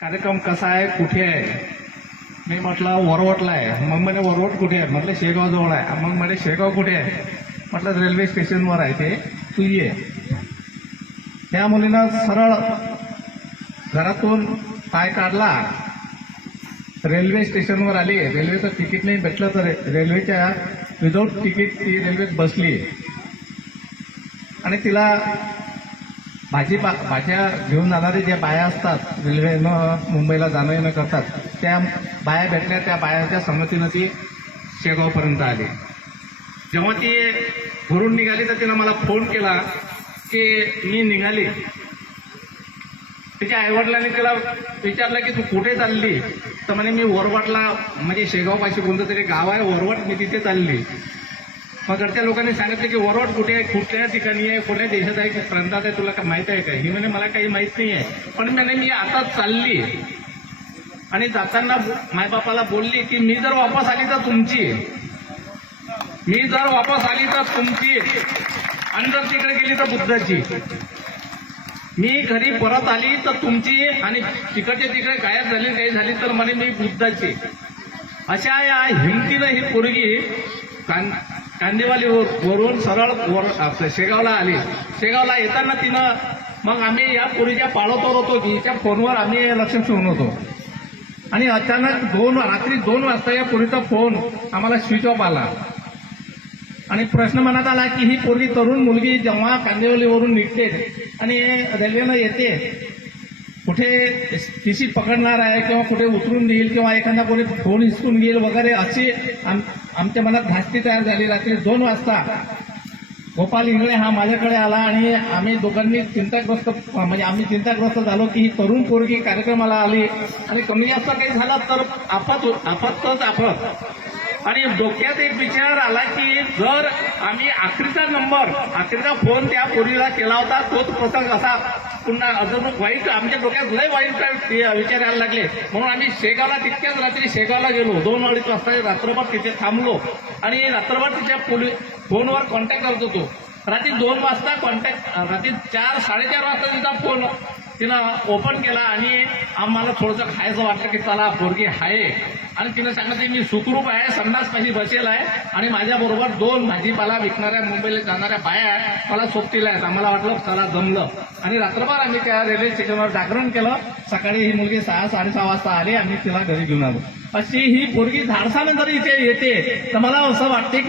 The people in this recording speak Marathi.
कार्यक्रम कसा आहे, कुठे आहे? मी म्हटलं वरवटला आहे. मग म्हणे वरवट कुठे आहे? म्हटलं शेगाव जवळ आहे. मग म्हणे शेगाव कुठे आहे? म्हटलं रेल्वे स्टेशनवर आहे ते, तू ये. त्या मुलीनं सरळ घरातून पाय काढला, रेल्वे स्टेशनवर आली. रेल्वेचं तिकीट नाही भेटलं तर रेल्वेच्या विदाऊट तिकीट ती रेल्वेत बसली आणि तिला भाज्या घेऊन जाणारे ज्या बाया असतात, रेल्वेनं मुंबईला जाणं येणं करतात, त्या बाया भेटल्या. त्या बायाच्या संगतीनं ती शेगावपर्यंत आली. जेव्हा ती घरून निघाली तर तिनं मला फोन केला की मी निघाली. तिच्या आईवडिलांनी तिला विचारलं की तू कुठे चालली? तर म्हणे मी वरवटला, म्हणजे शेगावपाशी कोणतं तरी गाव आहे वरवट, मी तिथे चालली. मग घरच्या लोकांनी सांगितलं की वरवट कुठे आहे, कुठल्या ठिकाणी आहे, कुठल्या देशात आहे, की प्रांतात आहे, तुला काय माहित आहे का? ही म्हणे मला काही माहित नाही आहे, पण म्हणे मी आता चालली. आणि जाताना मायबापाला बोलली की मी जर वापस आली तर तुमची, आणि जर तिकडे गेली तर बुद्धाची. मी घरी परत आली तर तुमची, आणि तिकडच्या तिकडे गायब झाली काही झाली तर म्हणे मी बुद्धाची. अशा या हिमतीनं ही पोरगी कांदेवाली वरून सरळ शेगावला आली. शेगावला येताना तिनं, मग आम्ही या पोरीच्या पाळतोर होतो की हिच्या फोनवर आम्ही लक्ष ठेवून होतो. आणि अचानक रात्री 2 वाजता या पोरीचा फोन आम्हाला स्विच ऑफ आला. आणि प्रश्न मनात आला की ही पोरगी तरुण मुलगी जेव्हा कांदिवलीवरून निघते आणि रेल्वेनं येते, कुठे टीसी पकडणार आहे किंवा कुठे उतरून देईल किंवा एखादा कोणी फोन हिसकून घेईल वगैरे, अशी आमच्या मनात धास्ती तयार झाली. रात्री 2 वाजता गोपाल इंगळे हा माझ्याकडे आला आणि आम्ही दोघांनी आम्ही चिंताग्रस्त झालो की ही तरुण पोरगी कार्यक्रमाला आली आणि कमी जास्त काही झालं तर आपत. आणि डोक्यात एक विचार आला की जर आम्ही आखरीचा फोन त्या पोरीला केला होता, तोच प्रसंग असा पुन्हा अजून वाईट, आमच्या डोक्यात लय वाईट विचार यायला लागले. म्हणून आम्ही शेगावला, तितक्याच रात्री शेगावला गेलो. 2-2:30 वाजता रात्रभर तिथे थांबलो आणि रात्रभर तिच्या फोनवर कॉन्टॅक्ट करत होतो. रात्री 2 वाजता रात्री 4-4:30 वाजता तिचा फोन तिनं ओपन केला आणि आम्हाला थोडंसं खायचं वाटलं की चला पोरगी आहे. आणि तिनं सांगितलं मी सुखरूप आहे, संडासपाशी बसेल आहे आणि माझ्याबरोबर 2 भाजीपाला विकणाऱ्या मुंबईला जाणाऱ्या बाया मला सोबतीला आहेत. आम्हाला वाटलं चला जमलं. आणि रात्रभर आम्ही त्या रेल्वे स्टेशनवर जागरण केलं. सकाळी ही मुलगी 6-6:30 वाजता आली. आम्ही तिला घरी घेऊन आलो. अशी ही पोरगी धाडसानं जर इथे येते तर मला असं वाटते की